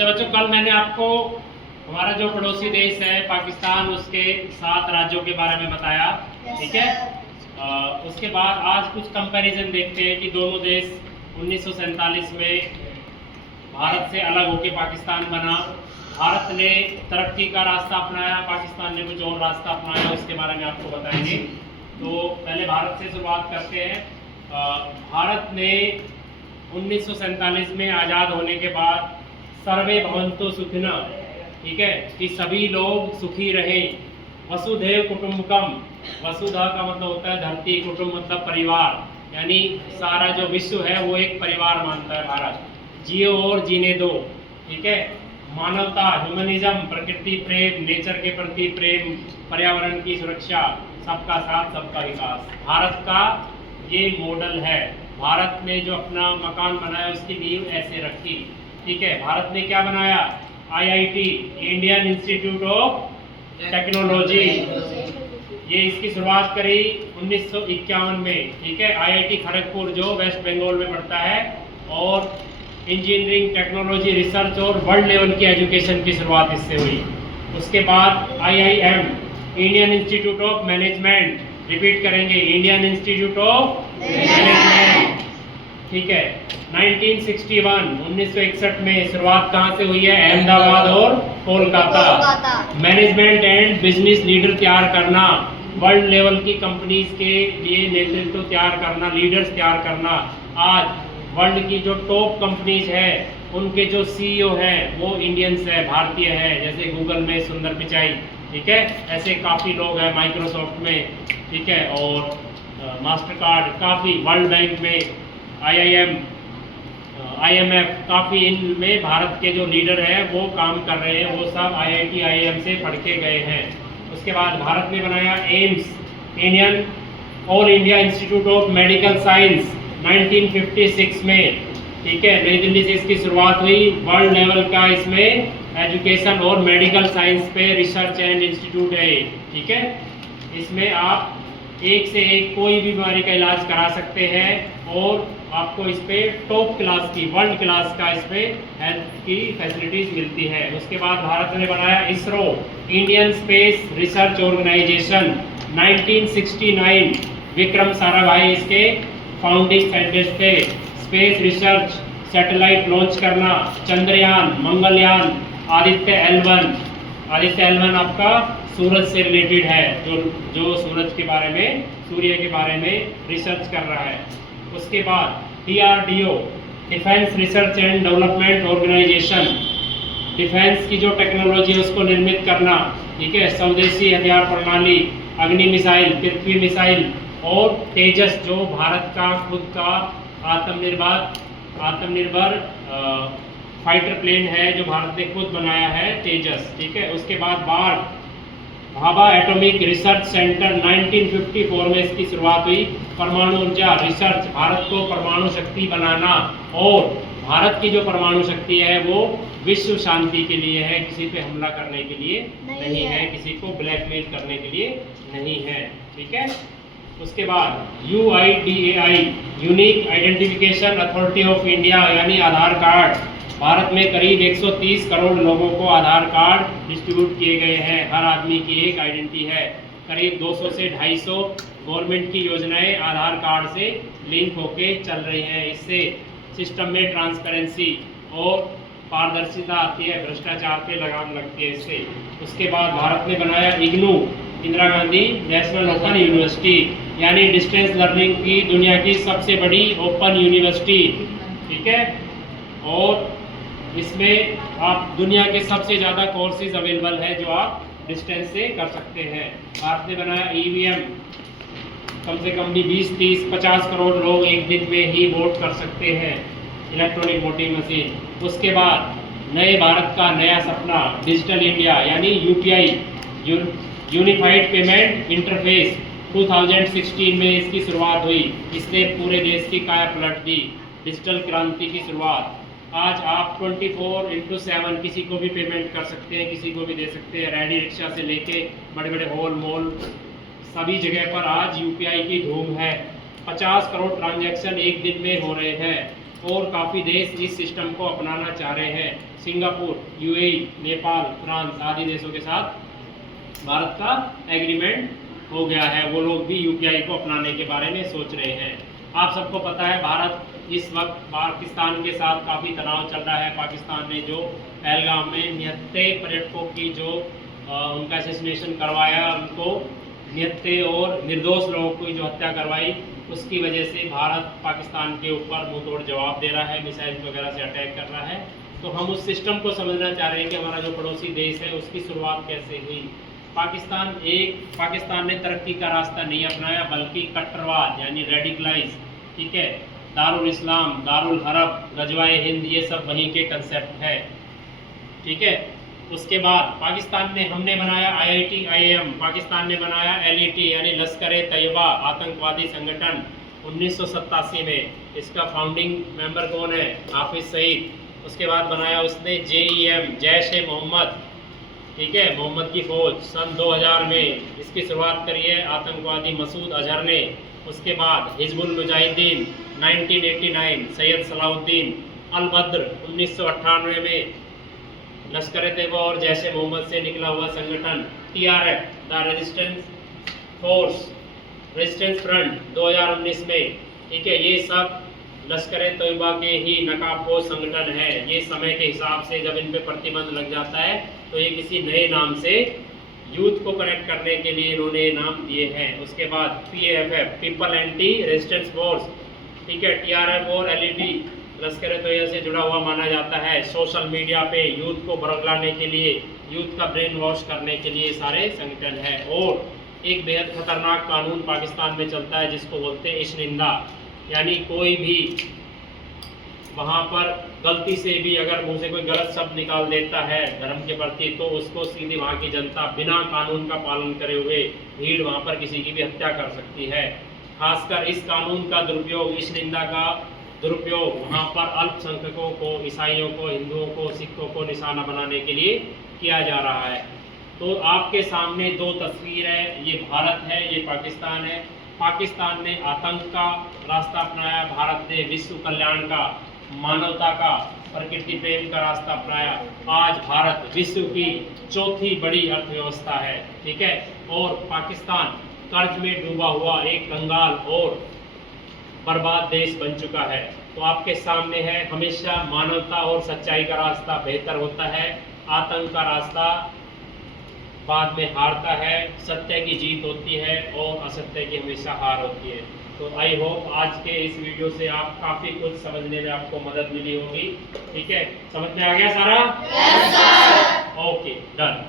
अच्छा बच्चों, कल मैंने आपको हमारा जो पड़ोसी देश है पाकिस्तान, उसके 7 राज्यों के बारे में बताया। ठीक है। उसके बाद आज कुछ कंपैरिजन देखते हैं कि दोनों देश 1947 में भारत से अलग होकर पाकिस्तान बना। भारत ने तरक्की का रास्ता अपनाया, पाकिस्तान ने कुछ और रास्ता अपनाया, उसके बारे में आपको बताएंगे। तो पहले भारत से शुरुआत करते हैं। भारत ने 1947 में आज़ाद होने के बाद सर्वे भवन्तु सुखिनः, ठीक है, कि सभी लोग सुखी रहें। वसुधैव कुटुंबकम, वसुधा का मतलब होता है धरती, कुटुंब मतलब परिवार, यानी सारा जो विश्व है वो एक परिवार मानता है भारत। जियो और जीने दो, ठीक है। मानवता, ह्यूमनिज्म, प्रकृति प्रेम, नेचर के प्रति प्रेम, पर्यावरण की सुरक्षा, सबका साथ सबका विकास, भारत का ये मॉडल है। भारत ने जो अपना मकान बनाया उसकी नींव ऐसे रखी। ठीक है। भारत ने क्या बनाया? IIT, Indian institute of technology, ये इसकी शुरुआत करी 1951 में। ठीक है। IIT खड़गपुर जो वेस्ट बंगाल में पड़ता है, और इंजीनियरिंग, टेक्नोलॉजी, रिसर्च और वर्ल्ड लेवल की एजुकेशन की शुरुआत इससे हुई। उसके बाद IIM, Indian institute of management, repeat करेंगे, इंडियन इंस्टीट्यूट ऑफ मैनेजमेंट। ठीक है। 1961 में शुरुआत कहाँ से हुई है? अहमदाबाद और Kolkata. Management and business leader तैयार करना, वर्ल्ड लेवल की कंपनीज के लिए नेतृत्व तैयार करना, लीडर्स तैयार करना। आज वर्ल्ड की जो टॉप कंपनीज है उनके जो CEO हैं वो इंडियंस है, भारतीय है। जैसे गूगल में सुंदर पिचाई, ठीक है, ऐसे काफ़ी लोग हैं, माइक्रोसॉफ्ट में, ठीक है, और मास्टर कार्ड, काफ़ी वर्ल्ड बैंक में, IIM, IMF, काफ़ी इनमें भारत के जो लीडर हैं वो काम कर रहे हैं, वो सब IIT IIM से पढ़ के गए हैं। उसके बाद भारत ने बनाया AIIMS, Indian all India institute of medical science, 1956 में। ठीक है। नई दिल्ली से इसकी शुरुआत हुई। वर्ल्ड लेवल का इसमें एजुकेशन और मेडिकल साइंस पे रिसर्च एंड इंस्टीट्यूट है। ठीक है। इसमें आप एक से एक कोई भी बीमारी का इलाज करा सकते हैं, और आपको इस पे टॉप क्लास की, वर्ल्ड क्लास का इस पे हेल्थ की फैसिलिटीज मिलती है। उसके बाद भारत ने बनाया ISRO, Indian Space Research Organisation, 1969। Vikram Sarabhai इसके फाउंडिंग साइंटिस्ट थे। स्पेस रिसर्च, सैटेलाइट लॉन्च करना, चंद्रयान, मंगलयान, आदित्य L1 आपका सूरज से रिलेटेड है, जो सूरज के बारे में, सूर्य के बारे में रिसर्च कर रहा है। उसके बाद DRDO, Defence Research and Development Organisation, defence की जो टेक्नोलॉजी है उसको निर्मित करना। ठीक है। स्वदेशी हथियार प्रणाली, अग्नि मिसाइल, पृथ्वी मिसाइल, और तेजस जो भारत का खुद का आत्मनिर्भर फाइटर प्लेन है, जो भारत ने खुद बनाया है, तेजस। ठीक है। उसके बाद भाभा एटॉमिक रिसर्च सेंटर, 1954 में इसकी शुरुआत हुई। परमाणु ऊर्जा रिसर्च, भारत को परमाणु शक्ति बनाना, और भारत की जो परमाणु शक्ति है वो विश्व शांति के लिए है, किसी पे हमला करने के लिए नहीं है, किसी को ब्लैकमेल करने के लिए नहीं है। ठीक है। उसके बाद UIDAI, unique identification authority of India, यानी आधार कार्ड। भारत में करीब 130 करोड़ लोगों को आधार कार्ड डिस्ट्रीब्यूट किए गए हैं। हर आदमी की एक आइडेंटिटी है। करीब 200 से 250 गवर्नमेंट की योजनाएं आधार कार्ड से लिंक होके चल रही हैं। इससे सिस्टम में ट्रांसपेरेंसी और पारदर्शिता आती है, भ्रष्टाचार पे लगाम लगती है इससे। उसके बाद भारत ने बनाया IGNOU, Indira Gandhi national open university, यानी डिस्टेंस लर्निंग की दुनिया की सबसे बड़ी ओपन यूनिवर्सिटी। ठीक है। और इसमें आप दुनिया के सबसे ज़्यादा कोर्सेज अवेलेबल है जो आप डिस्टेंस से कर सकते हैं। भारत ने बनाया EVM, कम से कम भी 20, 30, 50 करोड़ लोग एक दिन में ही वोट कर सकते हैं, इलेक्ट्रॉनिक वोटिंग मशीन। उसके बाद नए भारत का नया सपना, डिजिटल इंडिया, यानी UPI, यूनिफाइड पेमेंट इंटरफेस, 2016 में इसकी शुरुआत हुई। इसने पूरे देश की काया पलट दी, डिजिटल क्रांति की शुरुआत। आज आप 24/7 किसी को भी पेमेंट कर सकते हैं, किसी को भी दे सकते हैं। रेडी रिक्शा से लेके बड़े बड़े हॉल, मॉल, सभी जगह पर आज UPI की धूम है। 50 करोड़ ट्रांजैक्शन एक दिन में हो रहे हैं। और काफ़ी देश इस सिस्टम को अपनाना चाह रहे हैं। सिंगापुर, यूएई, नेपाल, फ्रांस आदि देशों के साथ भारत का एग्रीमेंट हो गया है। वो लोग भी यूपीआई को अपनाने के बारे में सोच रहे हैं। आप सबको पता है भारत इस वक्त पाकिस्तान के साथ काफ़ी तनाव चल रहा है। पाकिस्तान ने जो पहलगाम में 69 पर्यटकों की जो उनका असेसिनेशन करवाया, उनको 69 और निर्दोष लोगों की जो हत्या करवाई, उसकी वजह से भारत पाकिस्तान के ऊपर मुंहतोड़ जवाब दे रहा है, मिसाइल वगैरह से अटैक कर रहा है। तो हम उस सिस्टम को समझना चाह रहे हैं कि हमारा जो पड़ोसी देश है उसकी शुरुआत कैसे हुई। पाकिस्तान ने तरक्की का रास्ता नहीं अपनाया, बल्कि कट्टरवाद यानी रेडिकलाइज, ठीक है, दारुल इस्लाम, दारुल हरब, गजवाए हिंद, ये सब वहीं के कंसेप्ट है, ठीक है। उसके बाद हमने बनाया IIT, IIM, पाकिस्तान ने बनाया LET यानी लश्कर-ए-तैयबा आतंकवादी संगठन 1987 में। इसका फाउंडिंग मेंबर कौन है? हाफिज सईद। उसके बाद बनाया उसने JEM, जैश-ए-मोहम्मद, ठीक है, मोहम्मद की फौज, सन 2000 में इसकी शुरुआत करी है आतंकवादी मसूद अजहर ने। उसके बाद हिजबुल मुजाहिदीन 1989, सैयद सलाउद्दीन, अल-बद्र 1998 में, लश्कर-ए-तैयबा और जैश मोहम्मद से निकला हुआ संगठन TRF, द रेजिस्टेंस फ्रंट 2019 में, ठीक है। ये सब लश्कर-ए-तैयबा के ही नकाबपोश संगठन है। ये समय के हिसाब से जब इन पे प्रतिबंध लग जाता है तो ये किसी नए नाम से यूथ को कनेक्ट करने के लिए इन्होंने नाम दिए हैं। उसके बाद PAFF, people anti resistance force, ठीक है। TRF और LET लश्कर-ए-तैयबा से जुड़ा हुआ माना जाता है। सोशल मीडिया पे यूथ को भड़काने के लिए, यूथ का ब्रेन वॉश करने के लिए सारे संगठन है। और एक बेहद खतरनाक कानून पाकिस्तान में चलता है जिसको बोलते हैं इश्निंदा, यानी कोई भी वहाँ पर गलती से भी अगर मुँह से कोई गलत शब्द निकाल देता है धर्म के प्रति, तो उसको सीधी वहाँ की जनता बिना कानून का पालन करे हुए भीड़ वहाँ पर किसी की भी हत्या कर सकती है। खासकर इस कानून का दुरुपयोग, इश्निंदा का दुरुपयोग वहाँ पर अल्पसंख्यकों को, ईसाइयों को, हिंदुओं को, सिखों को निशाना बनाने के लिए किया जा रहा है। तो आपके सामने दो तस्वीर है, ये भारत है, ये पाकिस्तान है। पाकिस्तान ने आतंक का रास्ता अपनाया, भारत ने विश्व कल्याण का, मानवता का, प्रकृति प्रेम का रास्ता अपनाया। आज भारत विश्व की चौथी बड़ी अर्थव्यवस्था है, ठीक है, और पाकिस्तान कर्ज में डूबा हुआ एक कंगाल और बर्बाद देश बन चुका है। तो आपके सामने है, हमेशा मानवता और सच्चाई का रास्ता बेहतर होता है, आतंक का रास्ता बाद में हारता है, सत्य की जीत होती है और असत्य की हमेशा हार होती है। तो आई होप आज के इस वीडियो से आप काफ़ी कुछ समझने में आपको मदद मिली होगी, ठीक है। समझ में आ गया सारा? Yes sir. Okay, done.